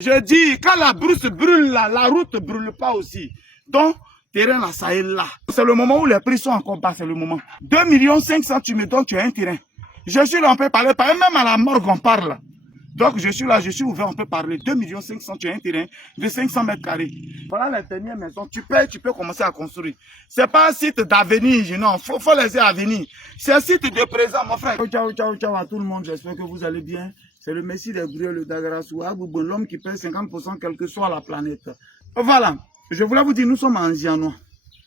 Je dis, quand la brousse brûle, la route ne brûle pas aussi. Donc, terrain là, ça est là. C'est le moment où les prix sont encore bas, c'est le moment. 2 500 000, tu me donnes, tu as un terrain. Je suis là, on peut parler, même à la morgue, on parle. Donc, je suis là, je suis ouvert, on peut parler. 2 500 000, tu as un terrain de 500 mètres carrés. Voilà les dernières maisons. Tu peux commencer à construire. C'est pas un site d'avenir, non. Faut laisser à venir. C'est un site de présent, mon frère. Ciao, ciao, ciao à tout le monde. J'espère que vous allez bien. C'est le Messie des Grieux, le Dagarasou, l'homme qui pèse 50% quelle que soit la planète. Voilà. Je voulais vous dire, nous sommes en Zianois.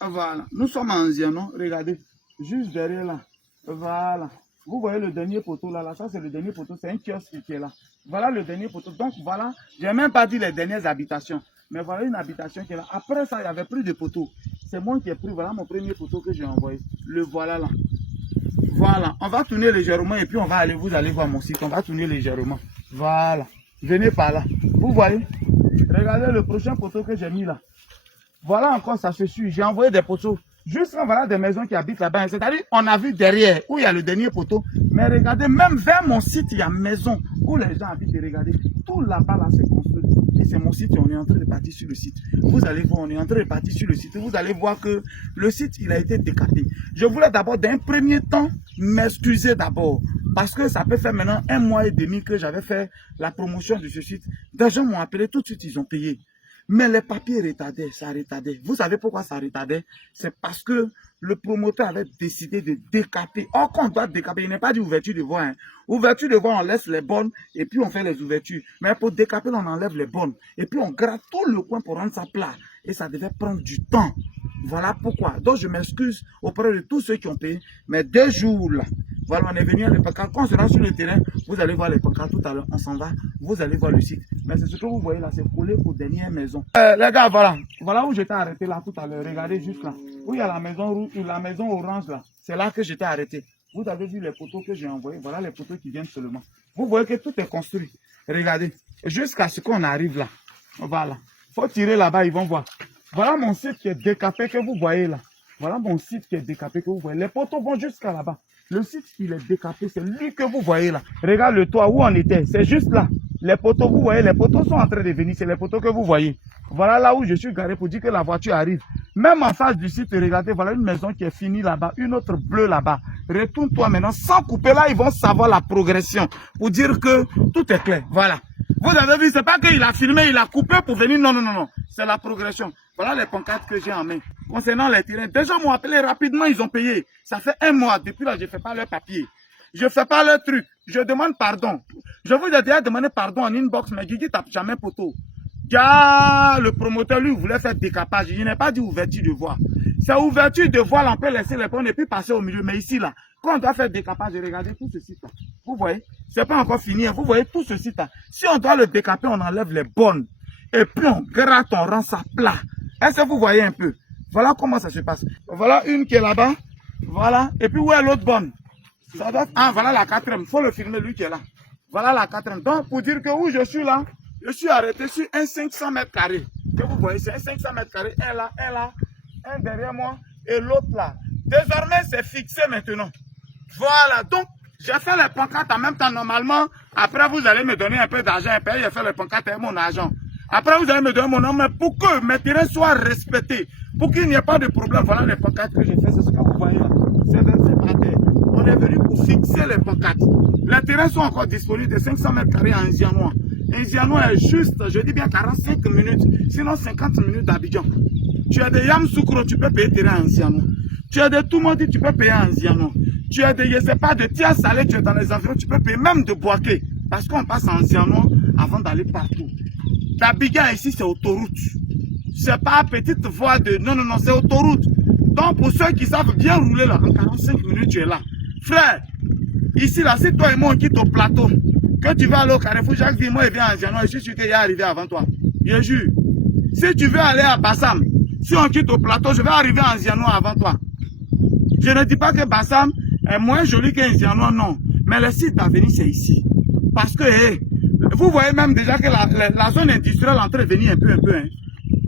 Voilà. Nous sommes en Zianois. Regardez. Juste derrière là. Voilà. Vous voyez le dernier poteau là, ça c'est le dernier poteau, c'est un kiosque qui est là. Voilà le dernier poteau. Donc voilà, je n'ai même pas dit les dernières habitations. Mais voilà une habitation qui est là. Après ça, il y avait plus de poteaux. C'est moi qui ai pris, voilà mon premier poteau que j'ai envoyé. Le voilà là. Voilà, on va tourner légèrement et puis on va aller, vous allez voir mon site, on va tourner légèrement. Voilà, venez par là. Vous voyez, regardez le prochain poteau que j'ai mis là. Voilà encore, ça se suit. J'ai envoyé des poteaux. Juste quand voilà des maisons qui habitent là-bas. C'est-à-dire, on a vu derrière où il y a le dernier poteau. Mais regardez, même vers mon site, il y a maison où les gens habitent. Et regardez, tout là-bas, là, c'est construit. Et c'est mon site et on est en train de partir sur le site. Vous allez voir, on est en train de partir sur le site. Vous allez voir que le site, il a été décapé. Je voulais d'abord, d'un premier temps, m'excuser d'abord. Parce que ça peut faire maintenant 1 mois et demi que j'avais fait la promotion de ce site. Des gens m'ont appelé, tout de suite, ils ont payé. Mais les papiers retardaient, ça retardait. Vous savez pourquoi ça retardait? C'est parce que le promoteur avait décidé de décaper. Or, quand on doit décaper, il n'est pas dit ouverture de voie. Hein. Ouverture de voie, on laisse les bornes et puis on fait les ouvertures. Mais pour décaper, on enlève les bornes. Et puis on gratte tout le coin pour rendre ça plat. Et ça devait prendre du temps. Voilà pourquoi. Donc je m'excuse auprès de tous ceux qui ont payé. Mais 2 jours là, voilà, on est venu à l'époque. Quand on sera sur le terrain, vous allez voir les pancartes tout à l'heure. On s'en va. Vous allez voir le site. Mais c'est ce que vous voyez là, c'est collé aux dernières maisons. Les gars, voilà. Voilà où j'étais arrêté là tout à l'heure. Regardez juste là. Où il y a la maison rouge, la maison orange là. C'est là que j'étais arrêté. Vous avez vu les poteaux que j'ai envoyés. Voilà les poteaux qui viennent seulement. Vous voyez que tout est construit. Regardez. Jusqu'à ce qu'on arrive là. Voilà. Faut tirer là-bas, ils vont voir. Voilà mon site qui est décapé que vous voyez là. Voilà mon site qui est décapé que vous voyez. Les poteaux vont jusqu'à là-bas. Le site, il est décapé. C'est lui que vous voyez là. Regarde le toit où on était. C'est juste là. Les poteaux, vous voyez, les poteaux sont en train de venir. C'est les poteaux que vous voyez. Voilà là où je suis garé pour dire que la voiture arrive. Même en face du site, regardez, voilà une maison qui est finie là-bas. Une autre bleue là-bas. Retourne-toi maintenant sans couper. Là, ils vont savoir la progression. Pour dire que tout est clair. Voilà. Vous avez vu, c'est pas qu'il a filmé, il a coupé pour venir. Non, non, non, non. C'est la progression. Voilà les pancartes que j'ai en main. Concernant les terrains, des gens m'ont appelé rapidement, ils ont payé. Ça fait 1 mois. Depuis là, je ne fais pas leur papier. Je ne fais pas leur truc. Je demande pardon. Je vous ai déjà demandé pardon en inbox, mais Guigui tape jamais poteau. Le promoteur, lui, voulait faire décapage. Je n'ai pas dit ouverture de voie. C'est ouverture de voie, là, on peut laisser les bornes et puis passer au milieu. Mais ici, là, quand on doit faire décapage, regardez tout ce site-là. Vous voyez, c'est pas encore fini. Vous voyez tout ce site-là. Si on doit le décaper, on enlève les bornes. Et puis on gratte, on rend ça plat. Est-ce que vous voyez un peu? Voilà comment ça se passe. Voilà une qui est là-bas. Voilà. Et puis où est l'autre borne? Ça doit... Ah, voilà la 4e. Il faut le filmer, lui qui est là. Voilà la 4e. Donc, pour dire que où je suis là, je suis arrêté sur un 500 mètres carrés. Que vous voyez, c'est un 500 mètres carrés. Un là, un derrière moi et l'autre là. Désormais, c'est fixé maintenant. Voilà. Donc, j'ai fait les pancartes en même temps. Normalement, après, vous allez me donner un peu d'argent. Après, j'ai fait les pancartes et mon argent. Après, vous allez me donner mon nom. Mais pour que mes terrains soient respectés, pour qu'il n'y ait pas de problème, voilà les pancartes que j'ai fait. C'est ce que vous voyez là. C'est versé par terre. On est venu pour fixer les pancartes. Les terrains sont encore disponibles de 500 mètres carrés en Zianois. Un Zianois est juste, je dis bien 45 minutes, sinon 50 minutes d'Abidjan. Tu as des Yamsoukro, tu peux payer terrain en Zianois. Tu as des Toumondi, tu peux payer en Zianois. Tu as des, je sais pas, de Tia Salé, tu es dans les environs, tu peux payer même de Boaké. Parce qu'on passe en Zianois avant d'aller partout. D'Abidjan ici, c'est autoroute. C'est pas petite voie de... Non, non, non, c'est autoroute. Donc, pour ceux qui savent bien rouler là, en 45 minutes, tu es là. Frère, ici là, si toi et moi on quitte au plateau, que tu vas aller au Carrefour, Jacques Vimois vient en Zianois, je suis sûr qu'il est arrivé avant toi. Je jure. Si tu veux aller à Bassam, si on quitte au plateau, je vais arriver en Zianois avant toi. Je ne dis pas que Bassam est moins joli qu'un Zianois, non. Mais le site à venir, c'est ici. Parce que, hey, vous voyez même déjà que la zone industrielle est en train de venir un peu. Hein.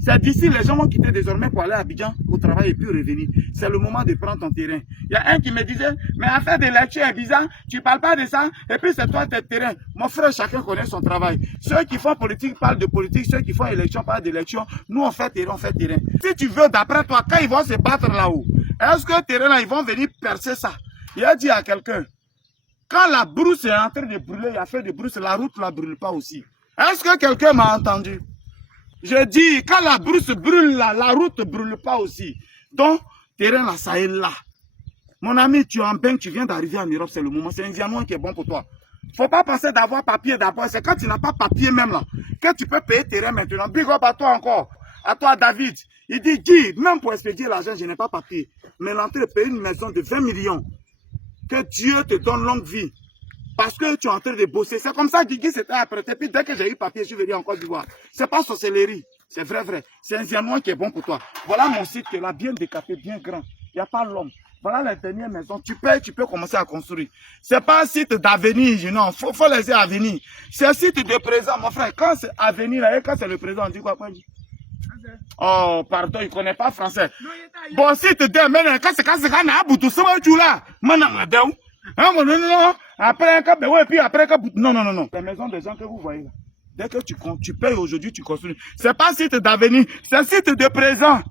C'est d'ici, les gens vont quitter désormais pour aller à Abidjan au travail et puis revenir. C'est le moment de prendre ton terrain. Il y a un qui me disait, mais en fait, des lectures est bizarre, tu parles pas de ça, et puis c'est toi tes terrains. Mon frère, chacun connaît son travail. Ceux qui font politique parlent de politique, ceux qui font élection parlent d'élection. Nous, on fait terrain, on fait terrain. Si tu veux, d'après toi, quand ils vont se battre là-haut, est-ce que terrain là, ils vont venir percer ça? Il a dit à quelqu'un, quand la brousse est en train de brûler, il y a fait de brousse, la route ne la brûle pas aussi. Est-ce que quelqu'un m'a entendu? Je dis, quand la brousse brûle, la route ne brûle pas aussi. Donc, terrain là, ça est là. Mon ami, tu es en bain, tu viens d'arriver en Europe, c'est le moment. C'est un diamant qui est bon pour toi. Il ne faut pas penser d'avoir papier d'abord. C'est quand tu n'as pas papier même là, que tu peux payer terrain maintenant. Big up à toi encore. À toi, David. Il dit, Guy, même pour expédier l'argent, je n'ai pas papier. Mais l'entrée de payer une maison de 20 millions. Que Dieu te donne longue vie. Parce que tu es en train de bosser. C'est comme ça que Guigui s'était apprêté. Puis dès que j'ai eu papier, je suis venu en Côte d'Ivoire. C'est pas sorcellerie. C'est vrai, vrai. C'est un diamant qui est bon pour toi. Voilà mon site qui est là, bien décapé, bien grand. Il n'y a pas l'homme. Voilà les dernières maisons. Tu peux commencer à construire. C'est pas un site d'avenir, non. Faut laisser à venir. C'est un site de présent, mon frère. Quand c'est à venir, là, et quand c'est le présent, on dit quoi? Oh, pardon, il ne connaît pas français. Bon, site de, mais quand c'est quand on a boutou, ça va tu là. Maintenant, non, après un cap, et puis après un cap, non. La maison des gens que vous voyez là. Dès que tu payes aujourd'hui, tu construis. C'est pas un site d'avenir, c'est un site de présent.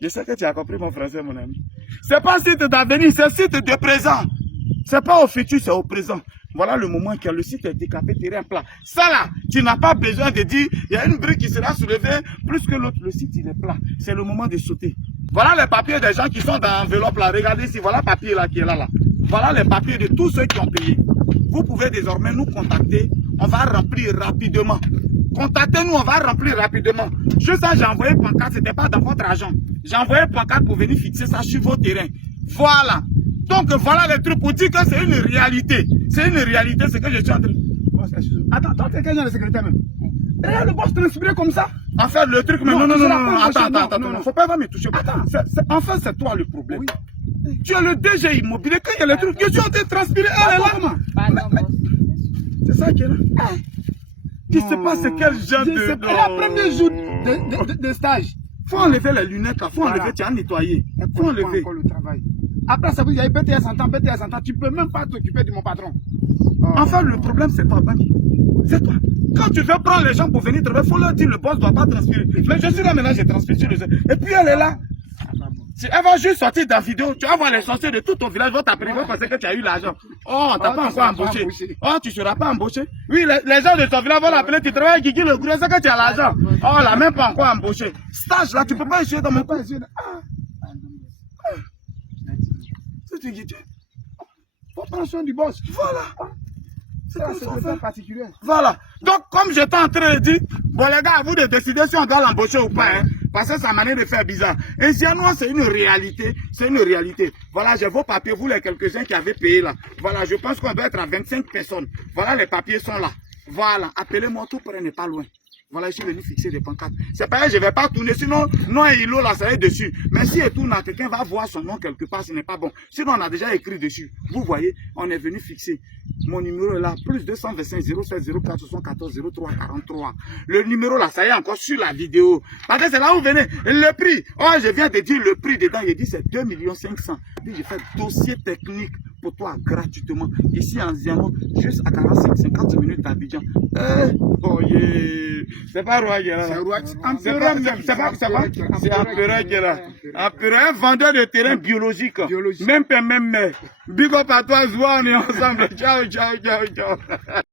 Je sais que tu as compris mon français, mon ami. C'est pas un site d'avenir, c'est un site de présent. C'est pas au futur, c'est au présent. Voilà le moment que le site est décapé, terrain plat. Ça là, tu n'as pas besoin de dire, il y a une brique qui sera soulevée plus que l'autre. Le site, il est plat. C'est le moment de sauter. Voilà les papiers des gens qui sont dans l'enveloppe là. Regardez ici, voilà le papier là qui est là. Voilà les papiers de tous ceux qui ont payé. Vous pouvez désormais nous contacter. On va remplir rapidement. Contactez-nous, on va remplir rapidement. Juste ça, j'ai envoyé pancarte, ce n'était pas dans votre argent. J'ai envoyé pancarte pour venir fixer ça sur vos terrains. Voilà. Donc voilà les trucs pour dire que c'est une réalité. C'est une réalité, c'est que je suis en train de... Attends, t'es quel genre de secrétaire même? Regarde le boss transpirer comme ça. En fait, le truc, mais non, attends, non. faut pas me toucher. Attends. En fait, c'est toi le problème. Oui. Tu es le DG immobilier, quand il y a le truc, je suis en train de transpirer, elle est là. C'est ça qui est là. Tu sais pas c'est quel genre de... C'est pas le premier jour de stage. Faut enlever les lunettes là, faut enlever, tu as nettoyé. Faut enlever. Encore le travail. Après ça, vous avez BTS en temps, tu peux même pas t'occuper de mon patron. Enfin, le problème, c'est toi, Bani. C'est toi. Quand tu veux prendre les gens pour venir travailler, il faut leur dire le boss ne doit pas transpirer. Mais je suis là maintenant, j'ai transpiré. Et puis elle est là. Elle va juste sortir dans la vidéo. Tu vas voir les sorciers de tout ton village vont t'appeler parce que tu as eu l'argent. Oh, t'as pas encore embauché. Oh, tu ne seras pas embauché. Oui, les gens de ton village vont l'appeler. Tu travailles Guigui le gros, c'est que tu as l'argent. Oh, là, même pas encore embauché. Stage là, tu ne peux pas échouer dans mon coin. C'est Guigui. Faut prendre soin du boss. Voilà. C'est un secrétaire particulier. Voilà. Donc, comme j'étais en train de dire, bon les gars, à vous de décider si on doit l'embaucher ou pas, hein, parce que sa manière de faire bizarre. Et Zianois, c'est une réalité. C'est une réalité. Voilà, j'ai vos papiers, vous les quelques-uns qui avez payé là. Voilà, je pense qu'on doit être à 25 personnes. Voilà, les papiers sont là. Voilà, appelez-moi, tout près n'est pas loin. Voilà, je suis venu fixer des pancartes. C'est pareil, je ne vais pas tourner, sinon, non et Ilo, là, ça est dessus. Mais si il tourne, quelqu'un va voir son nom quelque part, ce n'est pas bon. Sinon, on a déjà écrit dessus. Vous voyez, on est venu fixer. Mon numéro est là, plus 225 07 04 74 03 43. Le numéro là, ça y est encore sur la vidéo. Parce que c'est là où vous venez. Le prix, oh, je viens de dire le prix dedans, il dit c'est 2 500 000. Puis j'ai fait dossier technique pour toi gratuitement. Ici en Ziano, juste à 45-50 minutes d'Abidjan. Oh yeah. C'est pas Roi qui est là. C'est Empereur qui est là. Empereur, un vendeur de terrain biologique. Même père, même mère. Big up à toi, Zouan, on est ensemble. Ciao, ciao, ciao, ciao.